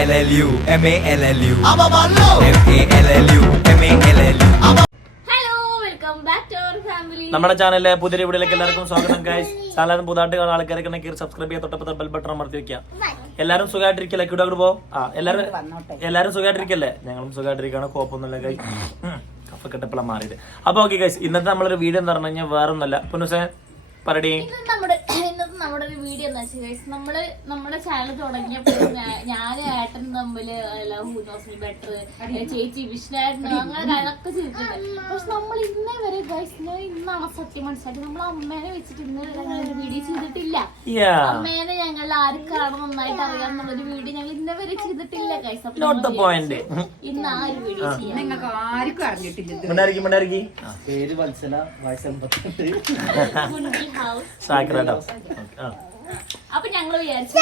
L L U M A L L U M A L L U. M A L L U hello welcome back to our family നമ്മുടെ ചാനലിലെ പുതിയ വീഡിയോയിലേക്ക് എല്ലാവർക്കും സ്വാഗതം guys ചാനലും പുതുതായിട്ട് കാണുന്ന ആൾക്കാരെ ഉണ്ടെങ്കിൽ സബ്സ്ക്രൈബ് ചെയ്യാൻ തൊട്ടപ്പത്തെ ബെൽ ബട്ടൺ അമർത്തി വെക്കാം എല്ലാവരും സുഖമായിട്ടിരിക്കല്ലേ? അങ്ങോട്ട് പോ. ആ എല്ലാവരും എല്ലാവരും സുഖമായിട്ടിരിക്കല്ലേ? ഞങ്ങളും സുഖമായിട്ടിരിക്കുകയാണ് കുഴപ്പമൊന്നുമില്ല ഗൈസ് കഫക്കെട്ടപ്പള മാറിയത്. അപ്പൊ ഓക്കെ ഗൈസ് ഇന്നത്തെ നമ്മളൊരു വീഡിയോ എന്ന് പറഞ്ഞു കഴിഞ്ഞാൽ വേറെ ഒന്നല്ല പുനുസേ നമ്മുടെ നമ്മുടെ ഒരു വീഡിയോ നമ്മൾ നമ്മുടെ ചാനൽ തുടങ്ങിയപ്പോൾ ഞാനും ഏട്ടൻ തമ്മിൽ ബെറ്റർ ചേച്ചി വിഷ്ണു അങ്ങനെ കാര്യങ്ങളൊക്കെ ചെയ്തിട്ടുണ്ട്. പക്ഷെ നമ്മൾ ഇന്നേ വരെ ഗൈസ് ഇന്നാണ് സത്യം മനസ്സിലാക്കി നമ്മൾ അമ്മേനെ വെച്ചിട്ട് ഇന്ന് വരെ ഒരു വീഡിയോ ചെയ്തിട്ടില്ല. അമ്മേനെ ഞങ്ങൾ ആർക്കാണ് നന്നായിട്ട് അറിയാമെന്നുള്ളൊരു വീഡിയോ ഞങ്ങൾ ഇന്നേ വരെ ചെയ്തിട്ടില്ല അപ്പൊ നോട്ട് ദ പോയിന്റ് ഇന്ന് ആ ഒരു വീഡിയോ ചെയ്യാം. നിങ്ങൾക്ക് ആർക്കും അറിഞ്ഞിട്ടില്ല ഇത്. മിണ്ടായിരിക്കും മിണ്ടായിരിക്കും. പേര് വത്സല വയസ്സ് അപ്പൊ ഞങ്ങൾ വിചാരിച്ചു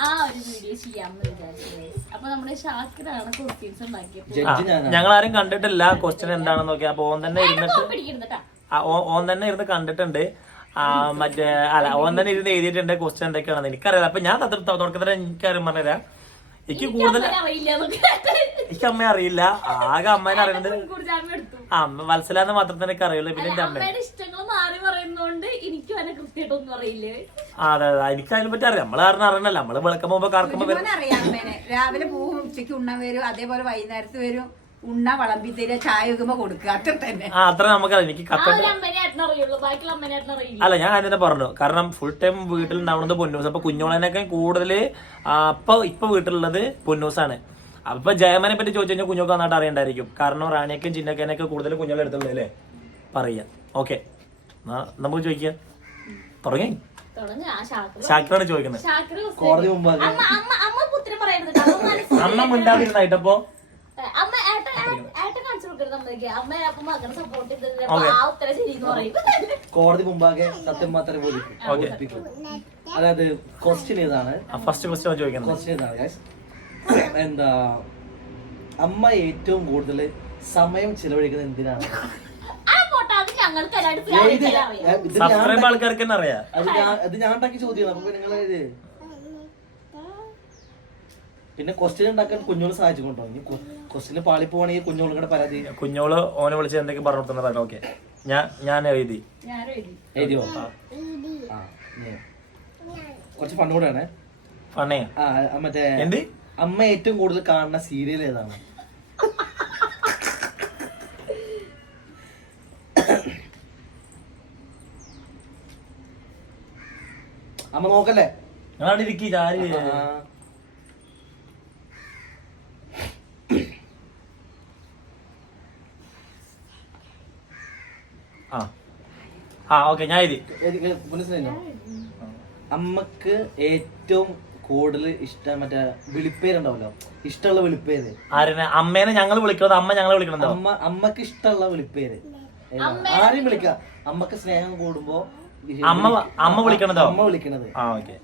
ആ ഒരു വീഡിയോ ചെയ്യാമെന്ന് വിചാരിച്ചു guys. അപ്പൊ നമ്മുടെ ഷാക്കിറാണ് ക്വസ്റ്റ്യൻസ് ഉണ്ടാക്കിയത് ആ, ജഡ്ജ് ഞാനാണ്. ഞങ്ങൾ ആരും കണ്ടിട്ടില്ല ക്വസ്റ്റ്യൻ എന്താണെന്ന് നോക്കിയാൽ അപ്പൊ ഓൻ തന്നെ ഇരുന്നിട്ട് പിടിക്കുന്നുട്ടാ ആ, ഓ- ഓൻ തന്നെ ഇരുന്ന് കണ്ടിട്ടുണ്ട്. മറ്റേ അല്ല ഓൻ തന്നെ ഇരുന്ന് എഴുതിയിട്ടുണ്ട് ക്വസ്റ്റ്യൻ എന്തൊക്കെയാണെന്ന് എനിക്കറിയാം അപ്പൊ ഞാൻ തത്ര തുടക്കത്തിൽ എനിക്കാരും പറഞ്ഞുതരാം എനിക്ക് കൂടുതൽ അറിയില്ല എനിക്ക് അമ്മയെ അറിയില്ല. ആകെ അമ്മേനെ അറിയുന്നത് എടുത്തു. അമ്മ വത്സലാന്ന് മാത്രം തന്നെ എനിക്ക് അറിയുള്ളൂ. പിന്നെ എന്റെ അമ്മ അമ്മയുടെ ഇഷ്ടങ്ങൾ മാറി പറയുന്നോണ്ട് എനിക്കും അതിനെ കൃത്യമായിട്ടൊന്നും അറിയില്ലേ. ആ അതെ അതെ. എനിക്ക് അതിനെ പറ്റി അറിയാം. നമ്മൾ കാരണം അറിയണല്ലോ. നമ്മൾ വിളക്കം പോകുമ്പോ കറക്കുമ്പോ രാവിലെ പോവും ഉച്ചയ്ക്ക് ഉണ്ണാൻ വരും അതേപോലെ വൈകുന്നേരത്ത് വരും. ഉണ്ണ വളമ്പി തരിക ചായ വെക്കുമ്പോ കൊടുക്കുക. അത്ര തന്നെ. ആ അത്ര നമുക്കറിയാം. എനിക്ക് ആ കത്ത ഒരു അമ്മേനെ അറിയുള്ളൂ. ബാക്കി അമ്മേനെ അറിയില്ല. അല്ല ഞാൻ അതിനെ പറഞ്ഞു. കാരണം ഫുൾ ടൈം വീട്ടിൽ ഉണ്ടാവുന്നത് പൊന്നൂസ്. അപ്പൊ കുഞ്ഞോളനൊക്കെ കൂടുതൽ അപ്പൊ ഇപ്പൊ വീട്ടിലുള്ളത് പൊന്നൂസാണ്. അപ്പൊ ജയമനെ പറ്റി ചോദിച്ചു കഴിഞ്ഞാൽ കുഞ്ഞോക്ക് നന്നായിട്ട് അറിയണ്ടായിരിക്കും. കാരണം റാണിയൊക്കെയും ചിന്നക്കേനൊക്കെ കൂടുതൽ കുഞ്ഞോളെ എടുത്തുള്ളത് അല്ലേ? പറയാ. ഓക്കെ നമുക്ക് ചോദിക്കാം. തുടങ്ങി. ശാക്രാണ് ഷാക്കിറാണ് ചോദിക്കുന്നത്. കോടതി മുമ്പാകെ. അമ്മ അമ്മ കോടതി മുമ്പാകെ സത്യം മാത്രമേ. ബോധിപ്പിക്കൂ. അതായത് ക്വസ്റ്റ്യൻ ഏതാണ്? ഫസ്റ്റ് ക്വസ്റ്റ്യൻ ചോദിക്കുന്നത്. ക്വസ്റ്റ്യൻ ഇതാണ് guys. എന്താ അമ്മ ഏറ്റവും കൂടുതൽ സമയം ചിലവഴിക്കുന്നത് എന്തിനാണ്? ഇത് ഞാൻ- സബ്സ്ക്രൈബ് ഉണ്ടാക്കി- ആൾക്കാർക്ക് തന്നെ അറിയാം. അത് ഞാൻ അത് ഞാൻ ഉണ്ടാക്കിയ ചോദ്യമാണ്. അപ്പൊ നിങ്ങൾ ഇത് പിന്നെ ക്വസ്റ്റ്യൻ ഉണ്ടാക്കാൻ കുഞ്ഞോൾ സഹായിച്ചു കൊണ്ടോ? ഇനി ക്വസ്റ്റ്യന് പാളി പോവാണെങ്കിൽ കുഞ്ഞോളും കൂടെ പരാതി. കുഞ്ഞോൾ ഓനെ വിളിച്ച് എന്തൊക്കെ പറഞ്ഞു കൊടുക്കുന്നതാണ് ഓക്കെ ഞാൻ ഞാൻ എഴുതി. എഴുതിയോ? ആ. കുറച്ച് ഫണ്ട് കൂടെയാണ് ഫണ്ണേ ആ ആ, മറ്റേ എന്ത്? അമ്മ ഏറ്റവും കൂടുതൽ കാണുന്ന സീരിയൽ ഏതാണ്? അമ്മ നോക്കല്ലേ? ഞാൻ ഇരിക്കി ചാരി ആ. ആ ആ ഓക്കെ ഞാൻ എഴുതി. എനിക്ക് മനസ്സിലായില്ലോ? അമ്മയ്ക്ക് ഏറ്റവും കൂടുതൽ ഇഷ്ടം മറ്റേ വിളിപ്പേരുണ്ടാവല്ലോ. ഇഷ്ടമുള്ള വിളിപ്പേര്. ആരെന്നെ? അമ്മേനെ ഞങ്ങൾ വിളിക്കണത് അമ്മ ഞങ്ങളെ വിളിക്കണത് അമ്മ അമ്മയ്ക്ക് ഇഷ്ടമുള്ള വിളിപ്പേര്? ആരെയും വിളിക്ക. അമ്മയ്ക്ക് സ്നേഹം കൂടുമ്പോ അമ്മ അമ്മ വിളിക്കണതോ? അമ്മ വിളിക്കണത്. ആ ഓക്കെ.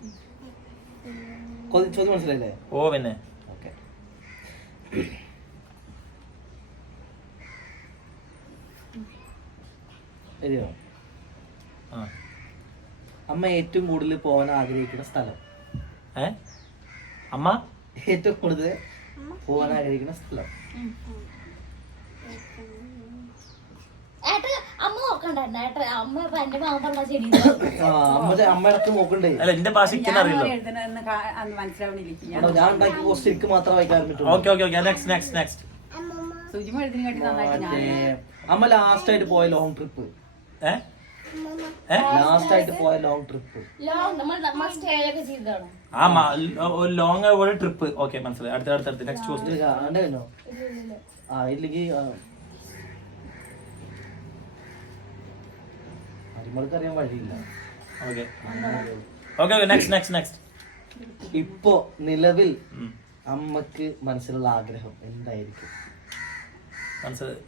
ചോദ്യം മനസ്സിലായില്ലേ? ഓ പിന്നെ. ഓക്കെ. ശരിയോ അമ്മ ഏറ്റവും കൂടുതൽ പോകാൻ ആഗ്രഹിക്കുന്ന സ്ഥലം? ഏ? അമ്മ? ഏറ്റവും കൂടുതൽ പോകാൻ ആഗ്രഹിക്കുന്ന സ്ഥലം? അല്ല എന്റെ ഭാഷ ഞാൻ അറിയില്ലോ. മാത്രം വായിക്കാൻ പറ്റുള്ളൂ okay okay okay. Next next അമ്മ ലാസ്റ്റ് ആയിട്ട് പോയ ലോങ് ട്രിപ്പ് ഏ ഏ? ലാസ്റ്റ് ആയിട്ട് പോയ ലോങ് ട്രിപ്പ് ആ ലോങ് ട്രിപ്പ് ഓക്കെ മനസ്സിലായി. അടുത്ത അടുത്ത അടുത്ത് നെക്സ്റ്റ് ക്വസ്റ്റ് കഴിഞ്ഞോ ആ ഇല്ലെങ്കിൽ അറിയാൻ വഴിയില്ല. Okay okay okay next next next ഇപ്പോ നിലവിൽ അമ്മയ്ക്ക് മനസ്സിലുള്ള ആഗ്രഹം എന്തായിരിക്കും? മനസ്സിലായി.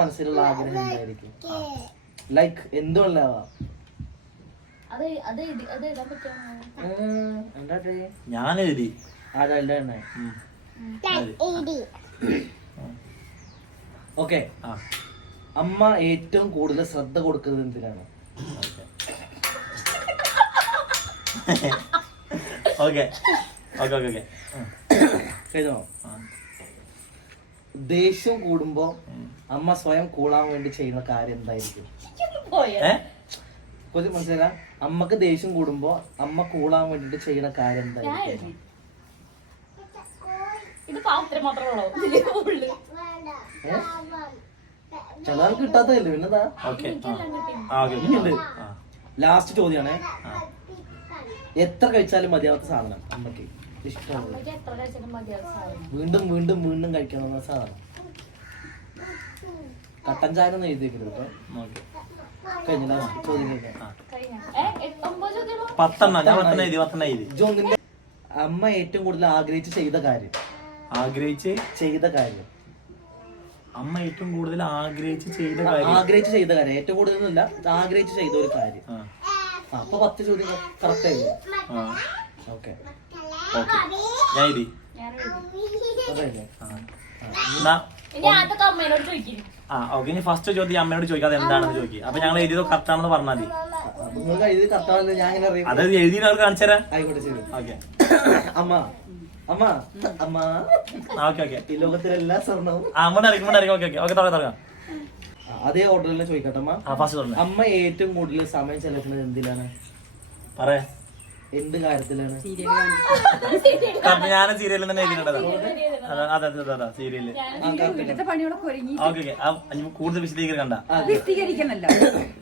മനസ്സിലുള്ള ആഗ്രഹം എന്തായിരിക്കും? ലൈക്ക് എന്തുകൊണ്ടാവാം ഞാൻ എഴുതി. ഓക്കെ. അമ്മ ഏറ്റവും കൂടുതൽ ശ്രദ്ധ കൊടുക്കുന്നത് എന്തിനാണ്? ഓക്കെ. Okay okay okay. കഴിഞ്ഞോ ദേഷ്യം കൂടുമ്പോ അമ്മ സ്വയം കൂളാൻ വേണ്ടി ചെയ്യുന്ന കാര്യം എന്തായിരിക്കും? കൊതി മനസ്സിലാ? അമ്മയ്ക്ക് ദേഷ്യം കൂടുമ്പോ അമ്മ കൂളാൻ വേണ്ടിട്ട് ചെയ്യുന്ന കാര്യം എന്തായിരിക്കും? ചിലർക്ക് കിട്ടാത്തതല്ലേ? പിന്നെന്താ. ലാസ്റ്റ് ചോദ്യമാണ് എത്ര കഴിച്ചാലും മതിയാവാത്ത സാധനം അമ്മയ്ക്ക്? ഇഷ്ടമുള്ളത് വീണ്ടും. വീണ്ടും വീണ്ടും വീണ്ടും കഴിക്കണം സാധനം. കട്ടൻ ചായ എന്ന് എഴുതിയേക്കരുത് കേട്ടോ. ഓക്കെ കഴിഞ്ഞ ചോദ്യം കഴിഞ്ഞ ഏ, എട്ട് ഒമ്പത് ചോദ്യമോ? പത്തെണ്ണം. ഞാൻ പത്തെണ്ണം എഴുതി പത്തെണ്ണം എഴുതി. ജോന്നിന്റെ അമ്മ ഏറ്റവും കൂടുതൽ ആഗ്രഹിച്ച് ചെയ്ത കാര്യം. ആഗ്രഹിച്ച്? ചെയ്ത കാര്യം. അമ്മ ഏറ്റവും കൂടുതൽ ആഗ്രഹിച്ച് ചെയ്ത കാര്യം. ആഗ്രഹിച്ച് ചെയ്ത കാര്യം. ഏറ്റവും കൂടുതൽ ഒന്നുമില്ല ആഗ്രഹിച്ച് ചെയ്ത ഒരു കാര്യം. അപ്പൊ പത്ത് ചോദ്യം കറക്റ്റ് ആയിരുന്നു ഓക്കെ ഓക്കെ. ഞാൻ. ആ. ഓക്കെ. ഇനി ഫസ്റ്റ് ചോദ്യം അമ്മയോട് ചോദിക്കാതെ എന്താണെന്ന് ചോദിക്കുക അപ്പൊ ഞങ്ങൾ എഴുതിയത് കറക്റ്റാണെന്ന് പറഞ്ഞാൽ മതി. നിങ്ങൾ എഴുതി കാണിച്ചു തരാം? ഓക്കെ. അമ്മ. അമ്മ. അമ്മ. Okay okay. ഈ ലോകത്തിലെ എല്ലാ സ്വർണവും ഓക്കെ തുടങ്ങാം അതേ ഓർഡറിൽ ചോദിക്കട്ടെ അമ്മ. ആ ഫസ്റ്റ് തുടങ്ങാം അമ്മ ഏറ്റവും കൂടുതൽ സമയം ചെലവുന്നത് എന്തിലാണ്? പറയാ. എന്ത് കാര്യത്തിലാണ്? ഞാൻ സീരിയലിൽ തന്നെ അതെ. അതെ അതെ അതെ സീരിയൽ കൂടുതൽ വിശദീകരിക്കണ്ട.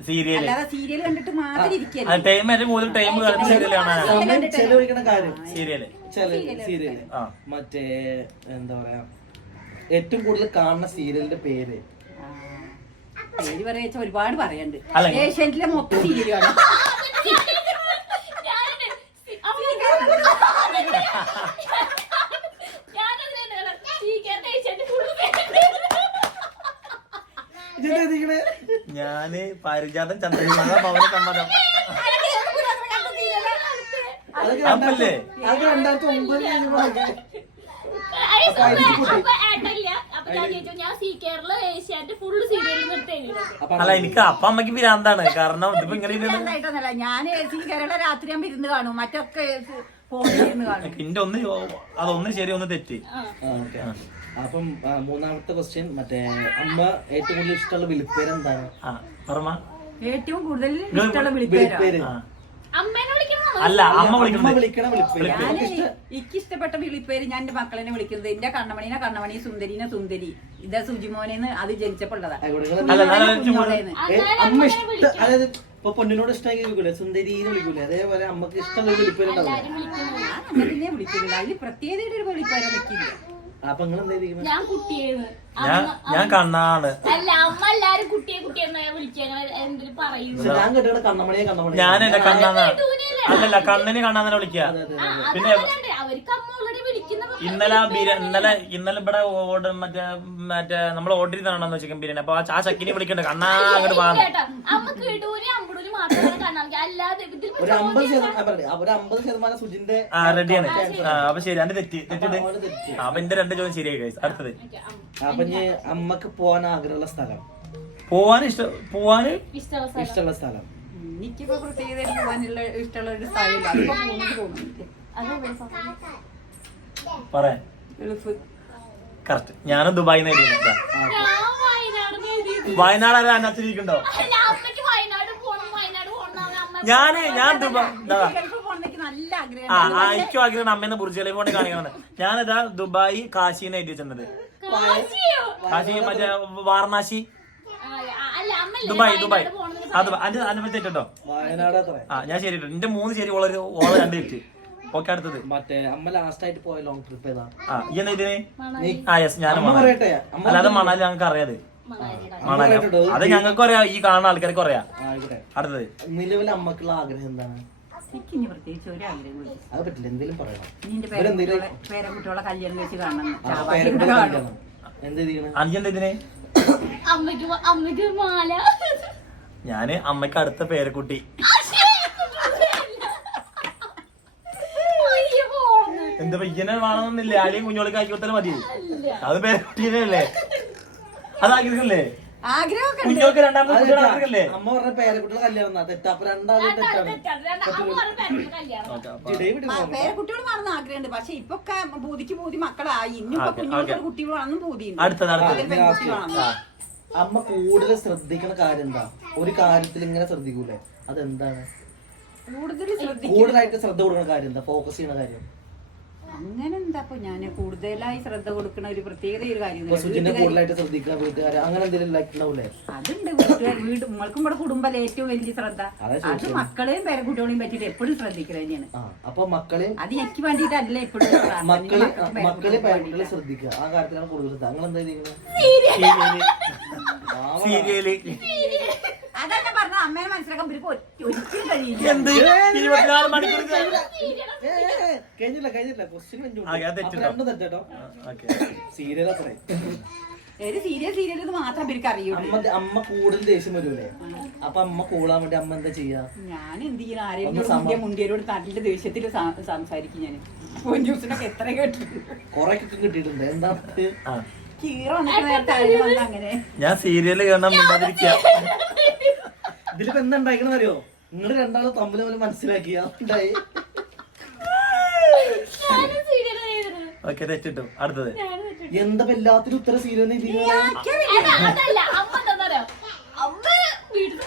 സീരിയൽ അല്ലാതെ സീരിയൽ കണ്ടിട്ട് മാത്രം ഇരിക്കല്ല? അത് ടൈം ഏറ്റവും കൂടുതൽ ടൈം സമയം കാര്യം. സീരിയൽ സീരിയൽ ആ. മറ്റേ എന്താ പറയാ ഏറ്റവും കൂടുതൽ കാണുന്ന സീരിയലിന്റെ പേര്. പേര് പറയാ ഒരുപാട് പറയണ്ട്. ഏഷ്യന്റിലെ മൊത്തം സീരിയൽ കാണും ഞാനുണ്ട്. അമ്മ ഞാനത് തന്നെ കാണാം. ചീക്കേണ്ട ഏഷ്യാനെറ്റ് full പേരുണ്ട്. ഇതെന്താ എഴുതിക്കണേ? ഞാൻ പാരിജാതൻ ചന്ദ്രഹിമ പവന സമ്മതം. അപ്പല്ലേ? രണ്ടായിരത്തി ഒമ്പതിൽ അല്ല എനിക്ക് അപ്പ അമ്മയ്ക്ക് പിരാന്താണ് കാരണം ഇതിപ്പോ ഇങ്ങനെ ഞാൻ സീ കേരള രാത്രി ഞാൻ ഇരുന്ന് കാണും. മറ്റൊക്കെ ഫോണിൽ ഇരുന്ന് കാണും. എന്റെ ഒന്ന് അതൊന്ന് ശരി ഒന്ന് തെറ്റി. അപ്പം മൂന്നാമത്തെ ക്വസ്റ്റ്യൻ മറ്റേ അമ്മ ഏറ്റവും കൂടുതൽ ഇഷ്ടമുള്ള വിളിപ്പേര് എന്താണ്? ആ പറമ ഏറ്റവും കൂടുതൽ ഇഷ്ടമുള്ള വിളിപ്പേര്? അല്ല അമ്മ അമ്മ വിളിക്കുന്നത് വിളിപ്പേര്. വിളിപ്പേര്. ഇഷ്ട- എനിക്ക് ഇഷ്ടപ്പെട്ട വിളിപ്പേര് ഞാൻ എന്റെ മക്കളെ വിളിക്കുന്നത്. എന്റെ കണ്ണമണിനെ കണ്ണമണി സുന്ദരിനെ സുന്ദരി. ഇതാ സുജിമോനെന്ന് അത് ജനിച്ചപ്പോഴതാ ആയിക്കോട്ടെ, നിങ്ങൾ അല്ല, കുഞ്ഞോളെ നല്ല കുഞ്ഞോളേന്ന്. ഏ, അമ്മ ഇഷ്ട അതായത് ഇപ്പൊ പൊന്നിനോട് ഇഷ്ടമായി വിളിക്കൂലേ? സുന്ദരീന്ന് വിളിക്കൂലേ? അതേപോലെ അമ്മയ്ക്ക് ഇഷ്ടമുള്ള വിളിപ്പേര് വിളിപ്പേരുണ്ടാവില്ല വിളിക്കുന്നില്ല. അതിൽ പ്രത്യേകതയുടെ ഒരു വിളിപ്പേരെ വെക്കില്ല അപ്പൊ നിങ്ങൾ ഞാൻ കുട്ടിയേന്ന്. ഞാൻ ഞാൻ കണ്ണാണ്. അല്ല അമ്മ എല്ലാരും കുട്ടിയെ കുട്ടിയെന്നാ വിളിക്കുക എന്തിനു പറയൂ? ഞാൻ കേട്ടത് കണ്ണമണിയെ കണ്ണമണി ഞാൻ എന്റെ കണ്ണാന്ന്. അല്ലല്ല കണ്ണിന് കണ്ണാന്നെ വിളിക്കുക പിന്നെ. അവർക്ക് അമ്മ ഇന്നലെ ആ ഇന്നലെ ഇന്നലെ ഇവിടെ ഓർഡർ മറ്റേ മറ്റേ നമ്മൾ ഓർഡർ ചെയ്താണോ ചിക്കൻ ബിരിയാണി. അപ്പൊ ആ ച- ചക്കിനെ വിളിക്കണ്ട. കണ്ണാ അങ്ങോട്ട് സുജിന്റെ ആ റെഡിയാണ് അപ്പൊ ശരി എന്റെ തെറ്റി. തെറ്റിട്ട് അവൾ തെറ്റി. ആ, അപ്പൊ എന്റെ രണ്ട് ചോദ്യം ശരിയായി കഴിച്ചു അടുത്തത്. അപ്പൊ അമ്മയ്ക്ക് പോവാൻ ആഗ്രഹമുള്ള സ്ഥലം. പോവാൻ ഇഷ്ടം പോവാന് ഇഷ്ടമുള്ള സ്ഥലം. സ്ഥലം. എനിക്കിപ്പോ പ്രത്യേകത പോകാനുള്ള ഇഷ്ടമുള്ള ഒരു സ്ഥലമില്ല പറയാൻ കറക്റ്റ് ഞാനും ദുബായി വയനാട് ആരാ അമ്മ ഞാൻ ഞാൻ ദുബായ് ആ ആഗ്രഹം അമ്മേന്ന് ബുർജ് ഖലീഫ കാണിക്കണം ഞാനിതാ ദുബായ് കാശിന്ന് എഴുതി കാശിയോ? കാശി മറ്റേ വാരണാസി ദുബായ് ദുബായ്. അത് പോണെന്ന് ആ ഞാൻ ശരി എന്റെ മൂന്ന് ശരി ഓളൊരു ഓള രണ്ട് തെറ്റ്. ഓക്കെ അടുത്തത്. മറ്റേ അമ്മ ലാസ്റ്റ് ആയിട്ട് പോയ ലോങ് ട്രിപ്പ് ഏതാ? ആ ഈ എന്താ ഇതിന്? മണാലി. ആ യെസ് ഞാൻ അമ്മ പറയട്ടെ അമ്മ അല്ലാതെ മണാലി ഞങ്ങൾക്ക് അറിയാതെ. മണാലി. അത് ഞങ്ങൾക്ക് അറിയാം ഈ കാണുന്ന ആൾക്കാർക്ക് അറിയാം. ആയിക്കോട്ടെ. അടുത്തത്. നിലവിൽ അമ്മക്കുള്ള ആഗ്രഹം എന്താണ്? എനിക്ക് ഇനി പ്രത്യേകിച്ച് ഒരു ആഗ്രഹമില്ല അത് പറ്റില്ല എന്തെങ്കിലും പറയണം. നിന്റെ ഇവരെന്തേലും പേരക്കുട്ടികളെ പേരക്കുട്ടികളെ കല്യാണം വെച്ച് കാണണം. എന്ത് ചെയ്യണം? അഞ്ചെന്താ ഇതിന്? അമ്മയ്ക്ക് മാല. ഞാൻ അമ്മയ്ക്ക് അടുത്ത പേരക്കുട്ടി അയ്യോ, പോന്ന്. എന്താ പയ്യനെ വേണമെന്നില്ല? ആരെയും കുഞ്ഞോളിക്ക് ആക്കി മതി. അത് പേരക്കുട്ടീനല്ലേ കുഞ്ഞോക്ക് രണ്ടാമത്തെ അത്. ആഗ്രഹമല്ലേ അമ്മ പറഞ്ഞ പേരക്കുട്ടിയുടെ കല്യാണം എന്നാ തെറ്റാ അപ്പൊ രണ്ടാളും തെറ്റാണ് ഡേവിഡ് പേരക്കുട്ടികൾ കാണുന്ന ആഗ്രഹമുണ്ട്. പക്ഷെ ഇപ്പൊ ബൂതിക്ക് ബൂതി മക്കളായി. ഇനിയിപ്പോ ഓക്കേ, കുഞ്ഞുങ്ങൾക്ക് ഓക്കേ. കുട്ടികൾ വേണമെന്നും ബൂതിയുണ്ട് അടുത്തത് അടുത്തത്. അതിൽ പെൺകുട്ടി വേണം. അമ്മ കൂടുതൽ ശ്രദ്ധിക്കുന്ന കാര്യം എന്താ? ഒരു കാര്യത്തിൽ ഇങ്ങനെ ശ്രദ്ധിക്കൂലേ? അതെന്താണ്? കൂടുതലായിട്ട് ശ്രദ്ധ കൊടുക്കുന്ന കാര്യം എന്താ? ഫോക്കസ് ചെയ്യുന്ന കാര്യം. അങ്ങനെ എന്താ ഇപ്പൊ ഞാൻ കൂടുതലായി ശ്രദ്ധ കൊടുക്കുന്ന ഒരു പ്രത്യേകത ഒരു കാര്യം കൂടുതലായിട്ട് ശ്രദ്ധിക്കുക വീട്ടുകാരെ. അങ്ങനെ എന്തെങ്കിലും ലൈക്ക് ഉണ്ടാവൂലേ അതുണ്ട് വീട്ടുകാർ വീട് നമ്മൾക്കും ഇവിടെ കുടുംബത്തിലെ ഏറ്റവും വലിയ ശ്രദ്ധ. അത് മക്കളെയും പേരക്കുട്ടികളെയും പറ്റിയിട്ട് എപ്പോഴും ശ്രദ്ധിക്കുന്നത് തന്നെയാണ്. അപ്പൊ മക്കളെ അത് എനിക്ക് വേണ്ടിട്ടല്ല എപ്പോഴും മക്കളെ മക്കളെ പേരക്കുട്ടികളെ ശ്രദ്ധിക്കുക. ആ കാര്യത്തിലാണ് കൂടുതൽ സീരിയൽ. അമ്മേനെ മനസ്സിലാക്കാൻ ഇവർക്ക് ഒറ്റ- ഒരിക്കലും കഴിയില്ല. എന്ത്? ഇരുപത്തിനാല് മണിക്കൂർ കഴിഞ്ഞില്ല കഴിഞ്ഞില്ല ക്വസ്റ്റ്യൻ ആ, ഞാൻ തെറ്റിട്ടോ. രണ്ട് തെറ്റോ ഓക്കെ സീരിയൽ അത്രേ. ഏത് സീരിയൽ സീരിയൽ ഇത് മാത്രം ഇവർക്ക് അറിയുള്ളൂ. അമ്മ അമ്മ കൂടുതൽ ദേഷ്യം വരൂലേ അപ്പൊ അമ്മ കൂടാൻ വേണ്ടി അമ്മ എന്താ ചെയ്യാ? ഞാൻ എന്ത് ചെയ്യണം? ആരെങ്കിലും നല്ല ദേഷ്യത്തിൽ സംസാരിക്കും ഞാൻ ന്യൂസിനൊക്കെ എത്ര കേട്ടിട്ടുണ്ട്. കൊറേ ഒക്കെ കിട്ടിയിട്ടുണ്ട്. എന്താ ഇത്? ആ. കീറ വന്നിട്ട് നേരത്തെ ആരും വന്ന അങ്ങനെ? ഞാൻ സീരിയൽ കാണാൻ മിണ്ടാതിരിക്കുക ഇതിലിപ്പോ എന്താ ഉണ്ടായിക്കണെന്ന് അറിയോ നിങ്ങൾ രണ്ടാളും തമ്മിൽ തമ്മിൽ മനസ്സിലാക്കിയ ഓക്കെ തെറ്റിട്ടു. അടുത്തത്. എന്താ എല്ലാത്തിനും ഉത്തര സീരിയൽ അതല്ല അമ്മ എന്താ അമ്മ വീട്ടിൽ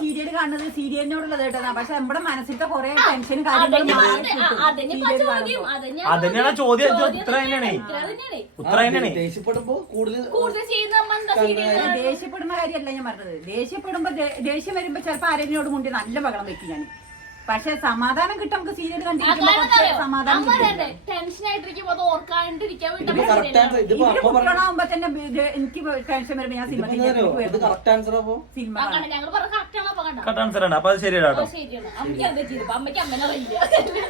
സീരിയൽ കാണുന്നത് സീരിയലിനോടുള്ളത് കേട്ടതാ പക്ഷെ നമ്മുടെ മനസ്സിലത്തെ കൊറേ ടെൻഷൻ കാര്യങ്ങളും കിട്ടും. അതന്നെയാണ് ചോദ്യം ഉത്തരം തന്നെയാണേ. ഉത്തരം തന്നെയാണേ. ദേഷ്യപ്പെടുമ്പോ കൂടുതൽ ദേഷ്യപ്പെടുന്ന കാര്യമല്ല ഞാൻ പറഞ്ഞത്. ദേഷ്യപ്പെടുമ്പോ ദേഷ്യം വരുമ്പോ ചിലപ്പോ ആരെങ്കിലും മുണ്ടി നല്ല ബഹളം വെക്കും ഞാൻ പക്ഷെ സമാധാനം കിട്ടും നമുക്ക് സീരിയൽ കണ്ടിരിക്കുമ്പോ. സമാധാനം കുട്ടികളാവുമ്പോ തന്നെ എനിക്ക് ടെൻഷൻ വരുമ്പോ ഞാൻ സിനിമ ഇത് കറക്റ്റ് ആൻസർ അപ്പൊ? സിനിമ കാണും. ഞങ്ങൾ പറഞ്ഞ കറക്റ്റ് ആണോ അപ്പൊ കണ്ട? കറക്റ്റ് ആൻസർ ആണ്. അപ്പൊ അത് ശരിയാണ്.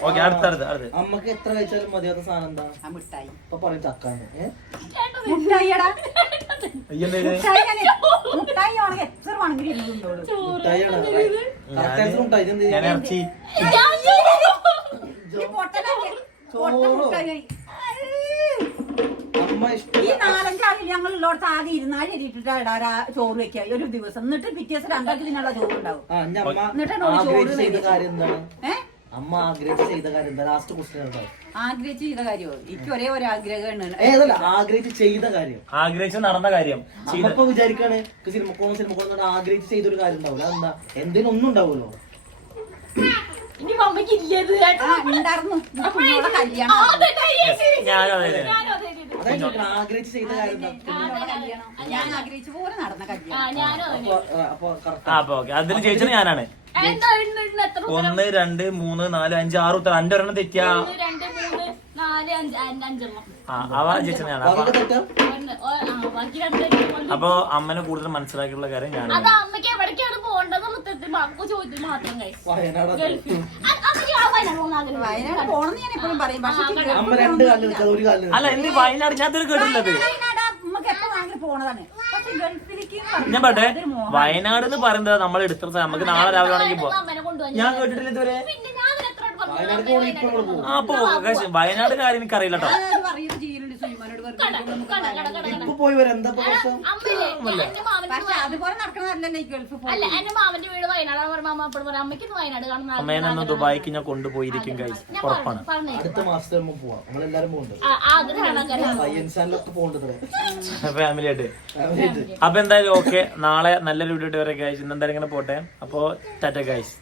ഓക്കെ അടുത്ത അടുത്ത് അടുത്ത്. അമ്മയ്ക്ക് എത്ര കഴിച്ചാലും മതിയാത്ത സാധനം എന്താ? മിഠായി. ഇപ്പൊ പറയും ചക്കാണ്. മുട്ടായിടാ മുട്ടായി ആണെങ്കിൽ എത്ര വേണമെങ്കിലും ഇറച്ചി ഈ ഞങ്ങൾ ഉള്ളോടത്ത് ആകെ ചോറ് വെക്കുക ഒരു ദിവസം. എന്നിട്ട് ചോറ് ഉണ്ടാവും ആ എന്നിട്ടാണ് ചോറ് ഏഹ് അമ്മ ആഗ്രഹിച്ച് ചെയ്ത കാര്യം എന്താ ലാസ്റ്റ് ക്വസ്റ്റ്യൻ എന്താ ആഗ്രഹിച്ച് ചെയ്ത കാര്യമോ എനിക്ക് ഒരേ ഒരു ആഗ്രഹമാണ്. ഏതല്ല ആഗ്രഹിച്ച് ചെയ്ത കാര്യം. ആഗ്രഹിച്ച് നടന്ന കാര്യം. അമ്മ ഇപ്പൊ വിചാരിക്കാണ് സിനിമ പോകണം സിനിമ ആഗ്രഹിച്ച് ചെയ്തൊരു കാര്യം ഉണ്ടാവില്ല എന്താ എന്തിനൊന്നും ഒന്നും ഉണ്ടാവുമല്ലോ ഇനി മമ്മക്ക് ഇല്ലത് ആഗ്രഹിച്ച് ചെയ്ത കാര്യം ഞാൻ ആഗ്രഹിച്ച പോലെ നടന്ന കല്യാണം. അതിൽ ജയിച്ചത് ഞാനാണ്. ഒന്ന് രണ്ട് മൂന്ന് നാല് അഞ്ച് ആറ് ഉത്തരം. അഞ്ച് ഒരെണ്ണം തെറ്റിയാ അവ ജയിച്ചത് ഞാനാണ് അപ്പൊ അമ്മനെ കൂടുതൽ മനസ്സിലാക്കിയുള്ള കാര്യം അത് ഞാനാണ് എവിടേക്കാണ് പോകേണ്ടതെന്നുള്ള വയനാട് വയനാട് പോകുന്ന ആഗ്രഹം. വയനാട് പോണെന്ന് ഞാൻ എപ്പോഴും പറയും. പക്ഷെ എനിക്ക് അമ്മ ഗൾഫിൽ രണ്ട് കാലിൽ നിൽക്കാതെ ഒരു കാലിൽ അല്ല എന്ത് വയനാട് ഞാൻ ഇതുവരെ കേട്ടില്ലത് വയനാട് നമുക്ക് എപ്പോ ഭയങ്കര പോണതാണ്. പക്ഷെ ഗൾഫിലേക്ക് ഞാൻ പറട്ടെ അതൊരു മോഹം. വയനാട് എന്ന് പറയുന്നത് നമ്മൾ എടുത്ത നമുക്ക് നാളെ രാവിലെ ആണെങ്കിൽ പോവാം. ഞാൻ കേട്ടിട്ടില്ല ഇതുവരെ. ആ അപ്പൊ വയനാട് കാര്യം എനിക്ക് അറിയില്ല കേട്ടോ ഇപ്പൊ പോയി വരാം. എന്താ പ്രശ്നം? പക്ഷെ അതുപോലെ നടക്കണതല്ലല്ലോ ഈ ഗൾഫ് അല്ല എന്റെ മാമന്റെ വീട് വയനാടാണ് പറയുമ്പോ അമ്മ എപ്പോഴും പറയാം അമ്മയ്ക്ക് വയനാട് കാണുന്ന അമ്മേനെ ഒന്ന് ദുബായിക്ക് ഞാൻ കൊണ്ടുപോയിരിക്കും ഉറപ്പാണ്. അടുത്ത മാസത്തെ നമ്മൾ പോവാം. നമ്മളെല്ലാരും പോകുന്നുണ്ട് ആഗ്രഹമാണ് ഫാമിലി ആയിട്ട്. അപ്പൊ എന്തായാലും ഓക്കെ നാളെ നല്ലൊരു വീഡിയോ വരെ ഗൈസ് ഇന്ന് എന്തായാലും ഇങ്ങനെ പോട്ടെ. അപ്പോ ടാറ്റ ഗൈസ്